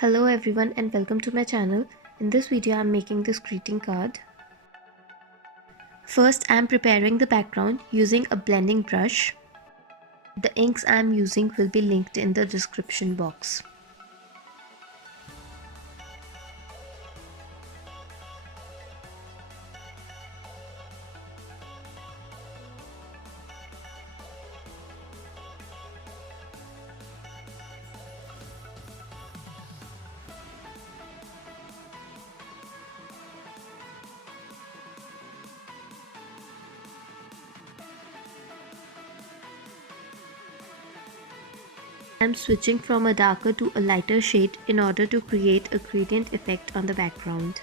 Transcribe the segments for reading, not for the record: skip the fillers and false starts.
Hello everyone and welcome to my channel. In this video I am making this greeting card. First I am preparing the background using a blending brush. The inks I am using will be linked in the description box. I am switching from a darker to a lighter shade in order to create a gradient effect on the background.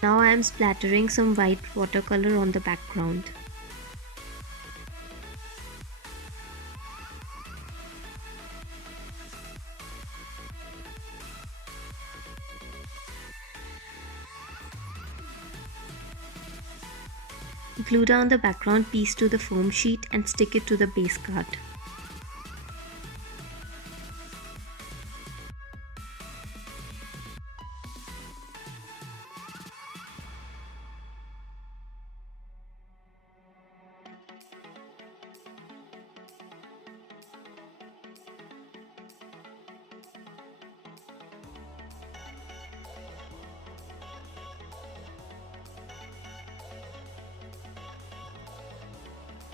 Now I am splattering some white watercolor on the background. Glue down the background piece to the foam sheet and stick it to the base card.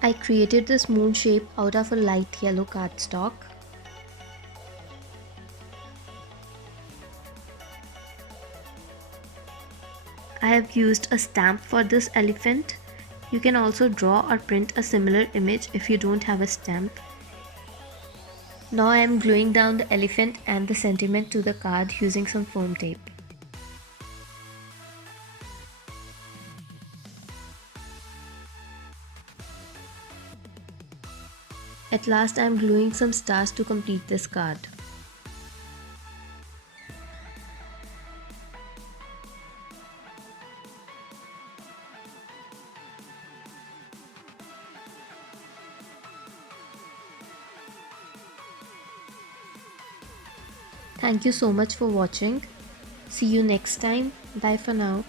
I created this moon shape out of a light yellow cardstock. I have used a stamp for this elephant. You can also draw or print a similar image if you don't have a stamp. Now I am gluing down the elephant and the sentiment to the card using some foam tape. At last I am gluing some stars to complete this card. Thank you so much for watching. See you next time. Bye for now.